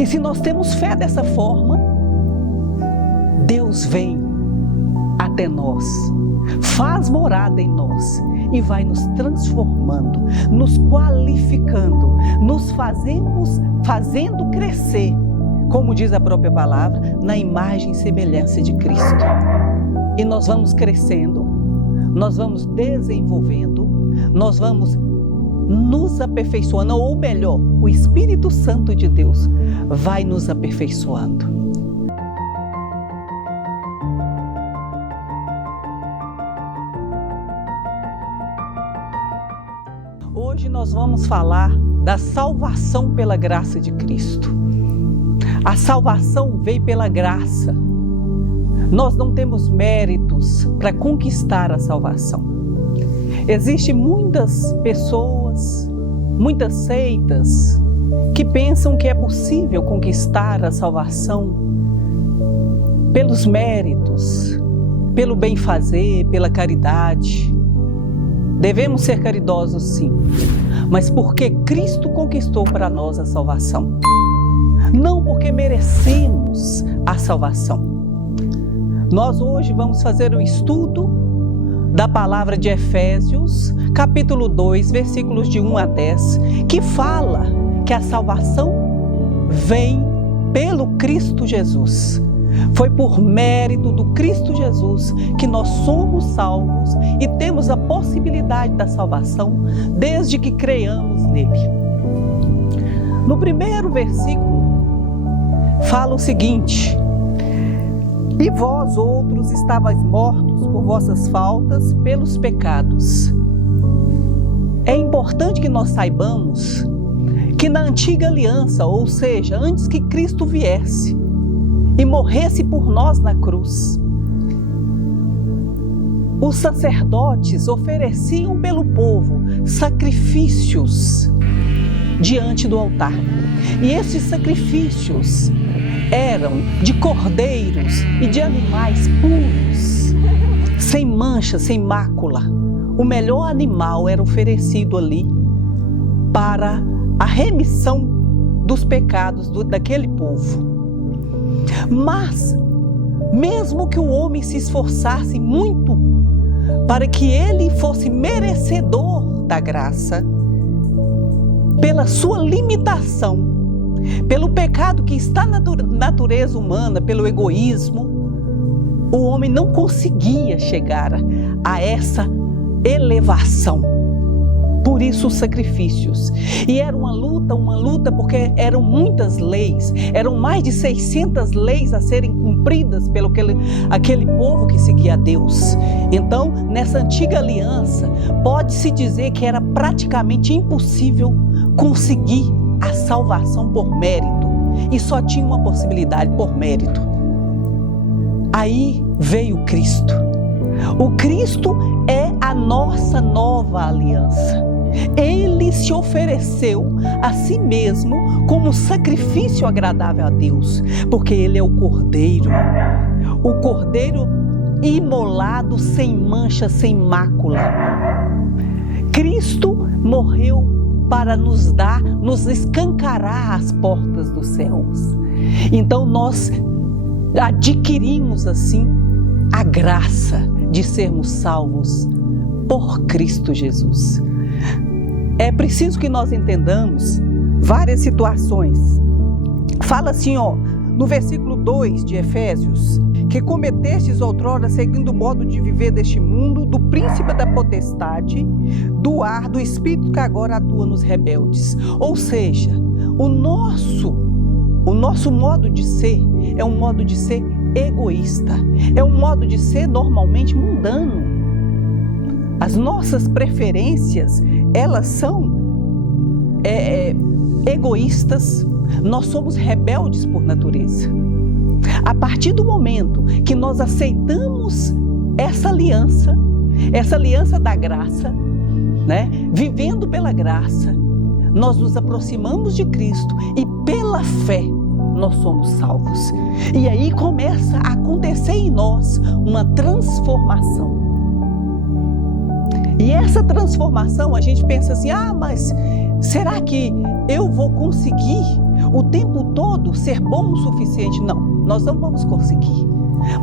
E se nós temos fé dessa forma, Deus vem até nós, faz morada em nós e vai nos transformando, nos qualificando, nos fazendo crescer, como diz a própria palavra, na imagem e semelhança de Cristo. E nós vamos crescendo, nós vamos desenvolvendo, nós vamos nos aperfeiçoando, ou melhor, o Espírito Santo de Deus vai nos aperfeiçoando. Hoje nós vamos falar da salvação pela graça de Cristo. A salvação veio pela graça. Nós não temos méritos para conquistar a salvação. Existem muitas pessoas, muitas seitas, que pensam que é possível conquistar a salvação pelos méritos, pelo bem-fazer, pela caridade. Devemos ser caridosos, sim, mas porque Cristo conquistou para nós a salvação. Não porque merecemos a salvação. Nós hoje vamos fazer um estudo da palavra de Efésios, capítulo 2, versículos de 1 a 10, que fala que a salvação vem pelo Cristo Jesus. Foi por mérito do Cristo Jesus que nós somos salvos e temos a possibilidade da salvação desde que creiamos nele. No primeiro versículo, fala o seguinte: e vós outros estavais mortos por vossas faltas, pelos pecados. É importante que nós saibamos que na antiga aliança, ou seja, antes que Cristo viesse e morresse por nós na cruz, os sacerdotes ofereciam pelo povo sacrifícios diante do altar. E esses sacrifícios eram de cordeiros e de animais puros, sem mancha, sem mácula. O melhor animal era oferecido ali para a remissão dos pecados daquele povo. Mas, mesmo que o homem se esforçasse muito para que ele fosse merecedor da graça, pela sua limitação, pelo pecado que está na natureza humana, pelo egoísmo, o homem não conseguia chegar a essa elevação. Por isso os sacrifícios. E era uma luta porque eram muitas leis, eram mais de 600 leis a serem cumpridas pelo aquele povo que seguia a Deus. Então, nessa antiga aliança, pode-se dizer que era praticamente impossível conseguir a salvação por mérito, e só tinha uma possibilidade: por mérito. Aí veio Cristo. O Cristo é a nossa nova aliança. Ele se ofereceu a si mesmo como sacrifício agradável a Deus, porque Ele é o Cordeiro imolado, sem mancha, sem mácula. Cristo morreu para nos escancarar as portas dos céus. Então nós adquirimos assim a graça de sermos salvos por Cristo Jesus. É preciso que nós entendamos várias situações. Fala assim, no versículo 2 de Efésios, que cometestes outrora seguindo o modo de viver deste mundo, do príncipe da potestade, do ar, do espírito que agora atua nos rebeldes. Ou seja, o nosso modo de ser é um modo de ser egoísta, é um modo de ser normalmente mundano. As nossas preferências, elas são egoístas, nós somos rebeldes por natureza. A partir do momento que nós aceitamos essa aliança da graça, né? Vivendo pela graça, nós nos aproximamos de Cristo e pela fé nós somos salvos. E aí começa a acontecer em nós uma transformação. E essa transformação, a gente pensa assim, mas será que eu vou conseguir? o tempo todo ser bom o suficiente. Não, nós não vamos conseguir.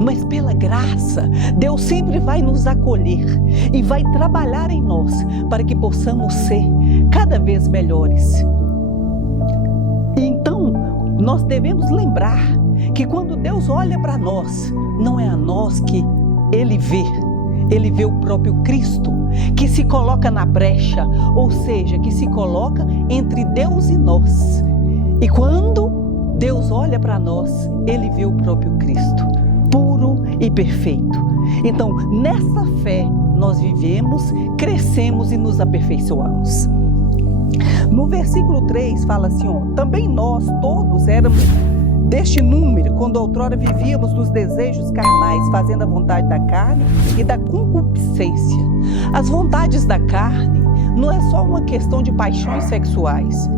Mas pela graça, Deus sempre vai nos acolher e vai trabalhar em nós para que possamos ser cada vez melhores. Então, nós devemos lembrar que quando Deus olha para nós, não é a nós que Ele vê o próprio Cristo, que se coloca na brecha, ou seja, que se coloca entre Deus e nós. E quando Deus olha para nós, Ele vê o próprio Cristo, puro e perfeito. Então, nessa fé, nós vivemos, crescemos e nos aperfeiçoamos. No versículo 3 fala assim, também nós todos éramos deste número, quando outrora vivíamos dos desejos carnais, fazendo a vontade da carne e da concupiscência. As vontades da carne não é só uma questão de paixões sexuais,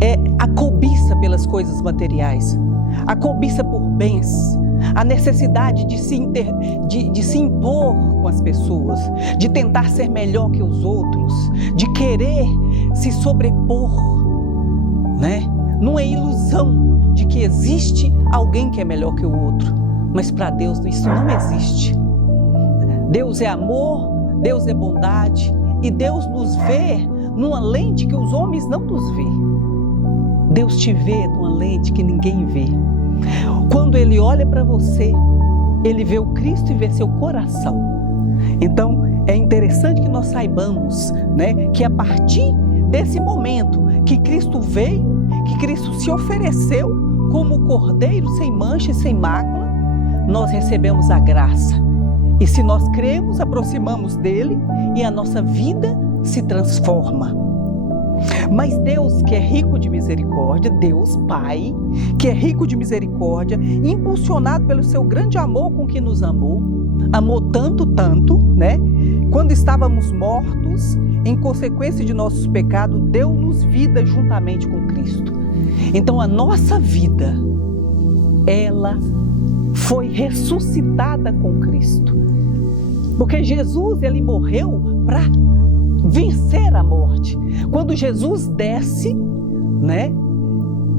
é a cobiça pelas coisas materiais, a cobiça por bens, a necessidade de se impor com as pessoas, de tentar ser melhor que os outros, de querer se sobrepor, né? Não é ilusão de que existe alguém que é melhor que o outro, mas para Deus isso não existe. Deus é amor, Deus é bondade e Deus nos vê numa lente que os homens não nos vê. Deus te vê numa lente que ninguém vê. Quando Ele olha para você, Ele vê o Cristo e vê seu coração. Então, é interessante que nós saibamos, né, que a partir desse momento que Cristo veio, que Cristo se ofereceu como cordeiro sem mancha e sem mácula, nós recebemos a graça. E se nós cremos, aproximamos dele e a nossa vida se transforma. Mas Deus, que é rico de misericórdia, Deus Pai, que é rico de misericórdia, impulsionado pelo seu grande amor com que nos amou tanto, né? Quando estávamos mortos, em consequência de nossos pecados, deu-nos vida juntamente com Cristo. Então a nossa vida, ela foi ressuscitada com Cristo. Porque Jesus, ele morreu para vencer a morte. Quando Jesus desce, né,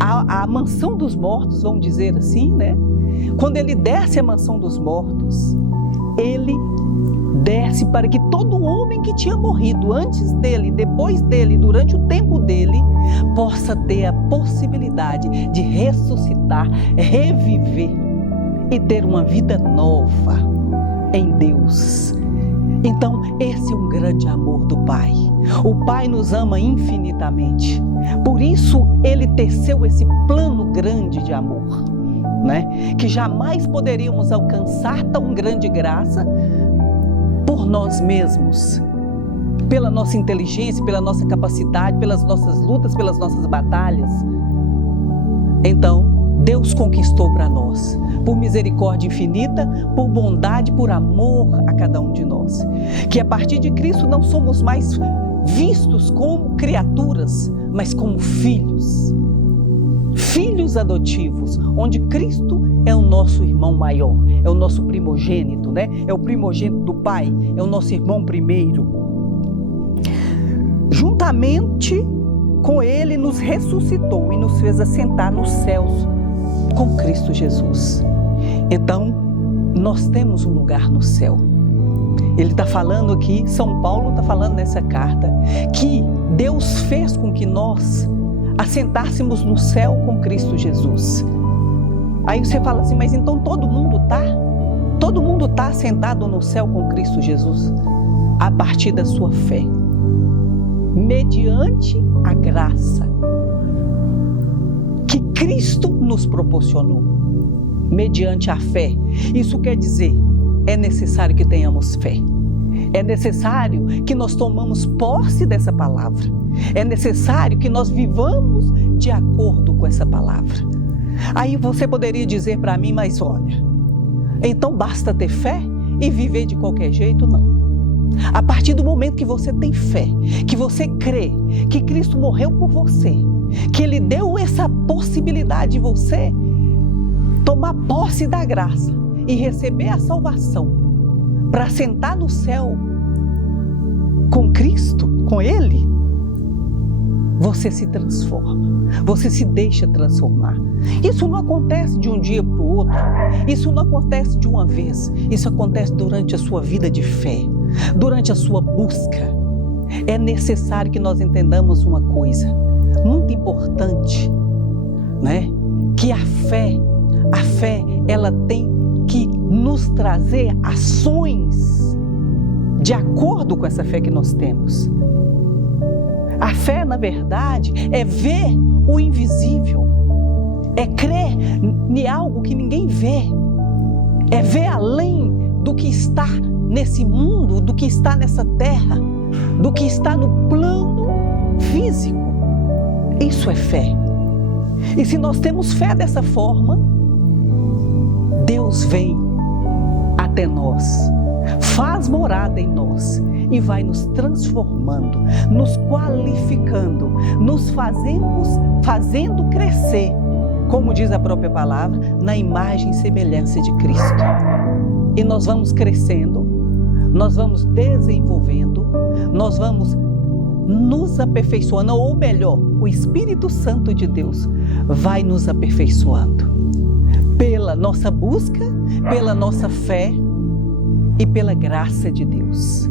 a mansão dos mortos, vamos dizer assim, né? Quando ele desce a mansão dos mortos, ele desce para que todo homem que tinha morrido antes dele, depois dele, durante o tempo dele, possa ter a possibilidade de ressuscitar, reviver e ter uma vida nova em Deus. Então, esse é um grande amor do Pai. O Pai nos ama infinitamente. Por isso, Ele teceu esse plano grande de amor, né? Que jamais poderíamos alcançar tão grande graça por nós mesmos, pela nossa inteligência, pela nossa capacidade, pelas nossas lutas, pelas nossas batalhas. Então, Deus conquistou para nós, por misericórdia infinita, por bondade, por amor a cada um de nós. Que a partir de Cristo não somos mais vistos como criaturas, mas como filhos. Filhos adotivos, onde Cristo é o nosso irmão maior, é o nosso primogênito, né? É o primogênito do Pai, é o nosso irmão primeiro. Juntamente com Ele nos ressuscitou e nos fez assentar nos céus com Cristo Jesus. Então, nós temos um lugar no céu. Ele está falando aqui, São Paulo está falando nessa carta, que Deus fez com que nós assentássemos no céu com Cristo Jesus. Aí você fala assim, mas então todo mundo está assentado no céu com Cristo Jesus? A partir da sua fé, mediante a graça que Cristo nos proporcionou, mediante a fé. Isso quer dizer, é necessário que tenhamos fé. É necessário que nós tomamos posse dessa palavra. É necessário que nós vivamos de acordo com essa palavra. Aí você poderia dizer para mim, mas olha, então basta ter fé e viver de qualquer jeito? Não. A partir do momento que você tem fé, que você crê que Cristo morreu por você, que Ele deu essa possibilidade de você tomar posse da graça e receber a salvação para sentar no céu com Cristo, com Ele, você se transforma, você se deixa transformar. Isso não acontece de um dia para o outro, isso não acontece de uma vez, isso acontece durante a sua vida de fé, durante a sua busca. É necessário que nós entendamos uma coisa muito importante, né? Que a fé, ela tem que nos trazer ações de acordo com essa fé que nós temos. A fé, na verdade, é ver o invisível, é crer em algo que ninguém vê, é ver além do que está nesse mundo, do que está nessa terra, do que está no plano físico. Isso é fé. E se nós temos fé dessa forma, Deus vem até nós, faz morada em nós e vai nos transformando, nos qualificando, nos fazendo crescer, como diz a própria palavra, na imagem e semelhança de Cristo. E nós vamos crescendo, nós vamos desenvolvendo, nós vamos nos aperfeiçoando, ou melhor, o Espírito Santo de Deus vai nos aperfeiçoando pela nossa busca, pela nossa fé e pela graça de Deus,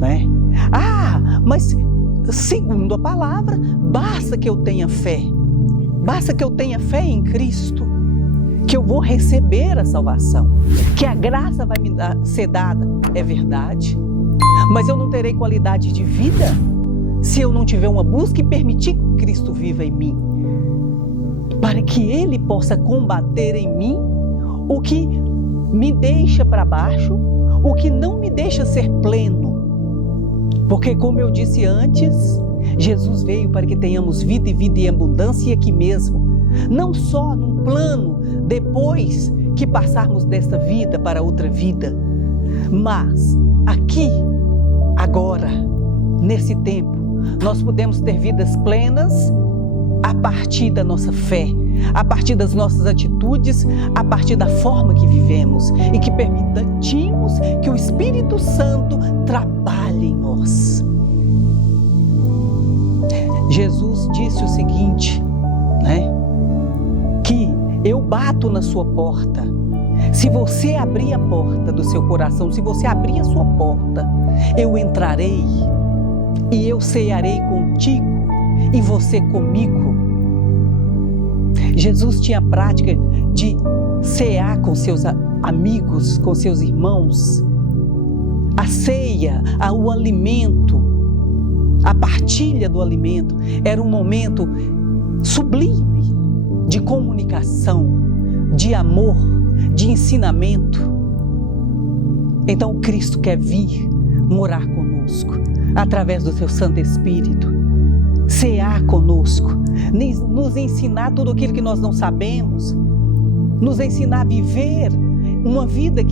né? Mas segundo a palavra, basta que eu tenha fé em Cristo, que eu vou receber a salvação, que a graça vai me ser dada, é verdade, mas eu não terei qualidade de vida se eu não tiver uma busca e permitir que Cristo viva em mim, para que Ele possa combater em mim o que me deixa para baixo, o que não me deixa ser pleno. Porque, como eu disse antes, Jesus veio para que tenhamos vida e vida em abundância, e aqui mesmo, não só num plano depois que passarmos desta vida para outra vida, mas aqui, agora, nesse tempo, nós podemos ter vidas plenas a partir da nossa fé, a partir das nossas atitudes, a partir da forma que vivemos e que permitimos que o Espírito Santo trabalhe em nós. Jesus disse o seguinte, né? Que eu bato na sua porta. Se você abrir a porta do seu coração, se você abrir a sua porta, eu entrarei e eu cearei contigo e você comigo. Jesus tinha a prática de cear com seus amigos, com seus irmãos. A ceia, o alimento, a partilha do alimento era um momento sublime de comunicação, de amor, de ensinamento. Então Cristo quer vir morar conosco através do seu Santo Espírito, cear conosco, nos ensinar tudo aquilo que nós não sabemos, nos ensinar a viver uma vida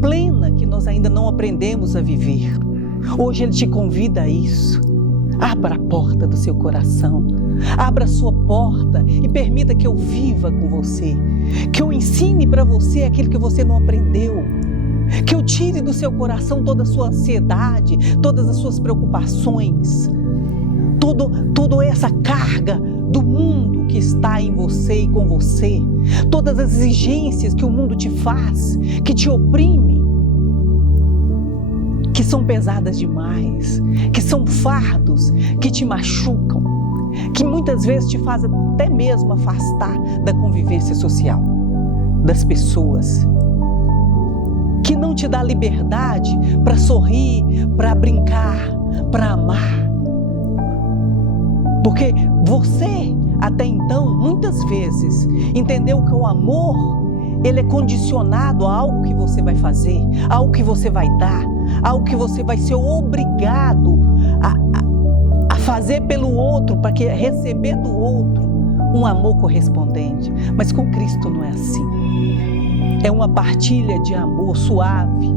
plena que nós ainda não aprendemos a viver. Hoje Ele te convida a isso. Abra a porta do seu coração, abra a sua porta e permita que eu viva com você, que eu ensine para você aquilo que você não aprendeu, que eu tire do seu coração toda a sua ansiedade, todas as suas preocupações, toda essa carga do mundo que está em você e com você, todas as exigências que o mundo te faz, que te oprimem, que são pesadas demais, que são fardos, que te machucam, que muitas vezes te fazem até mesmo afastar da convivência social, das pessoas, que não te dá liberdade para sorrir, para brincar, para amar. Porque você, até então, muitas vezes, entendeu que o amor, ele é condicionado a algo que você vai fazer, a algo que você vai dar, algo que você vai ser obrigado a fazer pelo outro, para receber do outro um amor correspondente. Mas com Cristo não é assim. É uma partilha de amor suave.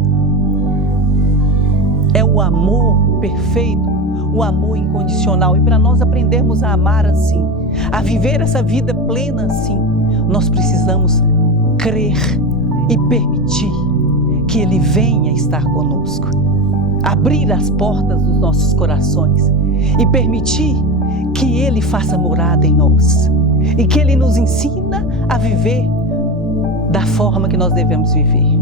É o amor perfeito, o amor incondicional. E para nós aprendermos a amar assim, a viver essa vida plena assim, nós precisamos crer e permitir que Ele venha estar conosco. Abrir as portas dos nossos corações e permitir que Ele faça morada em nós e que Ele nos ensina a viver da forma que nós devemos viver.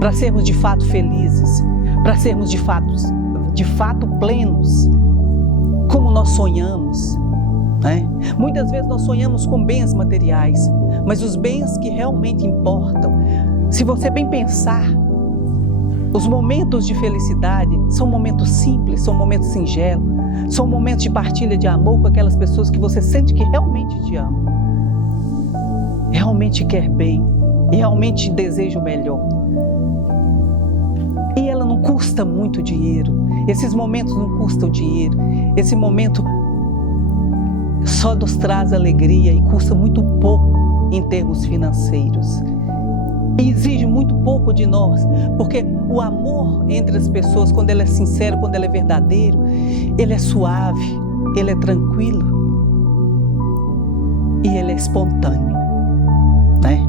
Para sermos de fato felizes, para sermos de fato plenos, como nós sonhamos, né? Muitas vezes nós sonhamos com bens materiais, mas os bens que realmente importam, se você bem pensar, os momentos de felicidade são momentos simples, são momentos singelos, são momentos de partilha de amor com aquelas pessoas que você sente que realmente te amam, realmente quer bem e realmente deseja o melhor. E ela não custa muito dinheiro, esses momentos não custam dinheiro, esse momento só nos traz alegria e custa muito pouco em termos financeiros. E exige muito pouco de nós, porque o amor entre as pessoas, quando ele é sincero, quando ele é verdadeiro, ele é suave, ele é tranquilo e ele é espontâneo, né?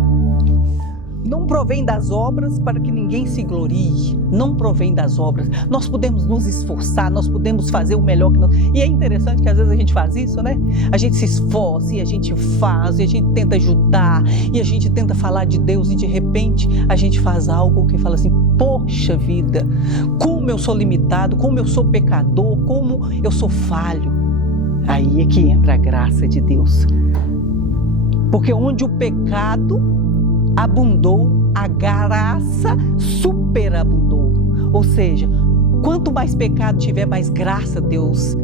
Não provém das obras para que ninguém se glorie, não provém das obras. Nós podemos nos esforçar, nós podemos fazer o melhor que nós... E é interessante que às vezes a gente faz isso, né? A gente se esforça e a gente faz, e a gente tenta ajudar, e a gente tenta falar de Deus, e de repente a gente faz algo que fala assim, poxa vida, como eu sou limitado, como eu sou pecador, como eu sou falho. Aí é que entra a graça de Deus. Porque onde o pecado abundou, a graça superabundou. Ou seja, quanto mais pecado tiver, mais graça Deus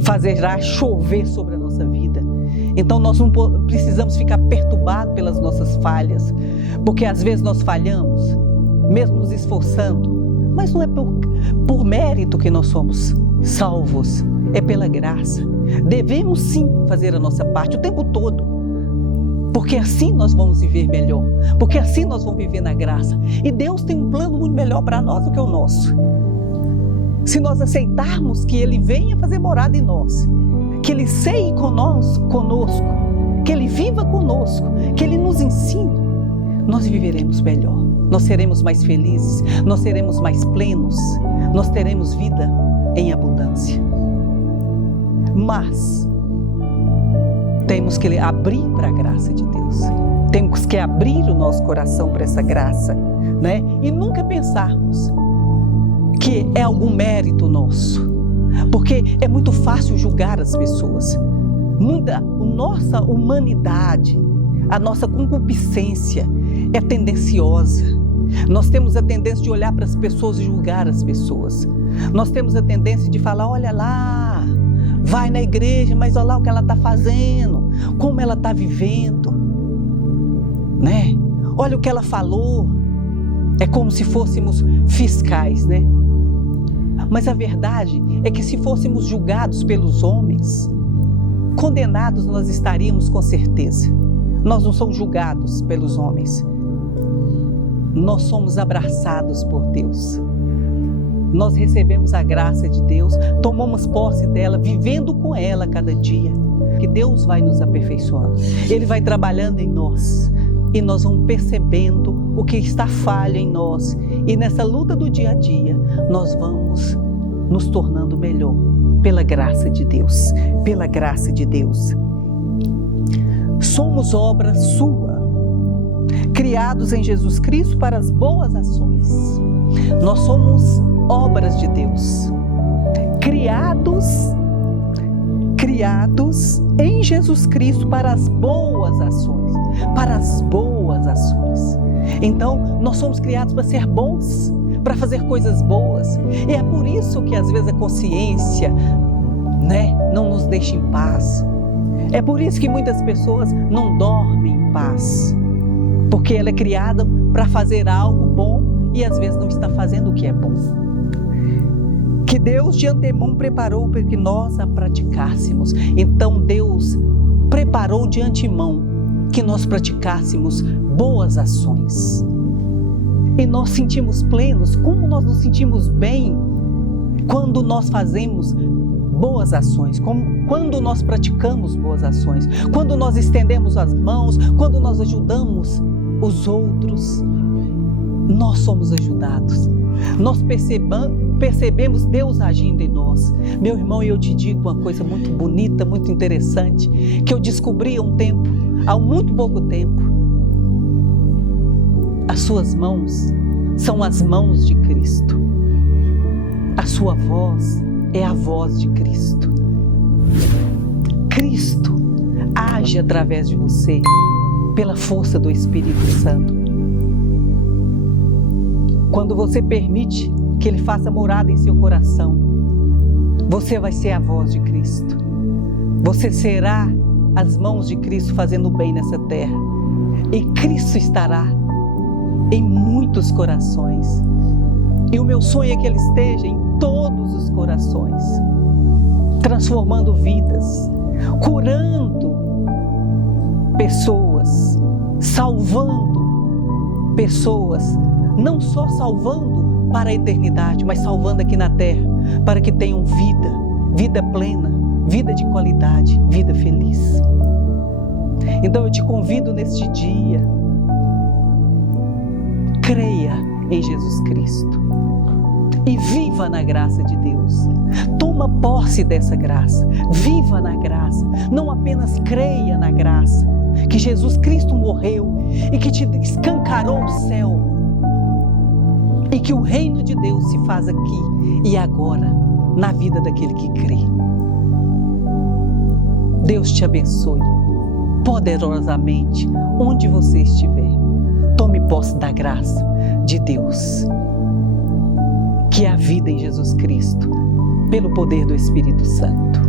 fazerá chover sobre a nossa vida. Então nós não precisamos ficar perturbados pelas nossas falhas, porque às vezes nós falhamos, mesmo nos esforçando, mas não é por mérito que nós somos salvos, é pela graça. Devemos sim fazer a nossa parte o tempo todo, porque assim nós vamos viver melhor, porque assim nós vamos viver na graça. E Deus tem um plano muito melhor para nós do que o nosso. Se nós aceitarmos que Ele venha fazer morada em nós, que Ele ceie conosco, que Ele viva conosco, que Ele nos ensine, nós viveremos melhor, nós seremos mais felizes, nós seremos mais plenos, nós teremos vida em abundância. Mas temos que abrir para a graça de Deus. Temos que abrir o nosso coração para essa graça, né? E nunca pensarmos que é algum mérito nosso. Porque é muito fácil julgar as pessoas. A nossa humanidade, a nossa concupiscência é tendenciosa. Nós temos a tendência de olhar para as pessoas e julgar as pessoas. Nós temos a tendência de falar, olha lá, vai na igreja, mas olha lá o que ela está fazendo, como ela está vivendo, né? Olha o que ela falou. É como se fôssemos fiscais, né? Mas a verdade é que se fôssemos julgados pelos homens, condenados nós estaríamos com certeza. Nós não somos julgados pelos homens. Nós somos abraçados por Deus. Nós recebemos a graça de Deus, tomamos posse dela, vivendo com ela cada dia. Que Deus vai nos aperfeiçoando. Ele vai trabalhando em nós. E nós vamos percebendo o que está falho em nós. E nessa luta do dia a dia, nós vamos nos tornando melhor. Pela graça de Deus. Pela graça de Deus. Somos obra sua. Criados em Jesus Cristo para as boas ações. Nós somos obras de Deus, criados em Jesus Cristo para as boas ações, Então, nós somos criados para ser bons, para fazer coisas boas, e é por isso que às vezes a consciência, né, não nos deixa em paz, é por isso que muitas pessoas não dormem em paz, porque ela é criada para fazer algo bom e às vezes não está fazendo o que é bom. Que Deus de antemão preparou para que nós a praticássemos. Então Deus preparou de antemão que nós praticássemos boas ações. E nós sentimos plenos, como nós nos sentimos bem quando nós fazemos boas ações, quando nós praticamos boas ações, quando nós estendemos as mãos, quando nós ajudamos os outros, nós somos ajudados. nós percebemos Deus agindo em nós. Meu irmão, eu te digo uma coisa muito bonita, muito interessante, que eu descobri há muito pouco tempo. As suas mãos são as mãos de Cristo. A sua voz é a voz de Cristo. Cristo age através de você pela força do Espírito Santo. Quando você permite que Ele faça morada em seu coração, você vai ser a voz de Cristo. Você será as mãos de Cristo fazendo bem nessa terra. E Cristo estará em muitos corações. E o meu sonho é que Ele esteja em todos os corações, transformando vidas, curando pessoas, salvando pessoas, não só salvando para a eternidade, mas salvando aqui na terra, para que tenham vida plena, vida de qualidade, vida feliz. Então eu te convido neste dia, creia em Jesus Cristo e viva na graça de Deus. Toma posse dessa graça, viva na graça, não apenas creia na graça, que Jesus Cristo morreu e que te escancarou o céu, e que o reino de Deus se faz aqui e agora, na vida daquele que crê. Deus te abençoe poderosamente, onde você estiver. Tome posse da graça de Deus, que é a vida em Jesus Cristo, pelo poder do Espírito Santo.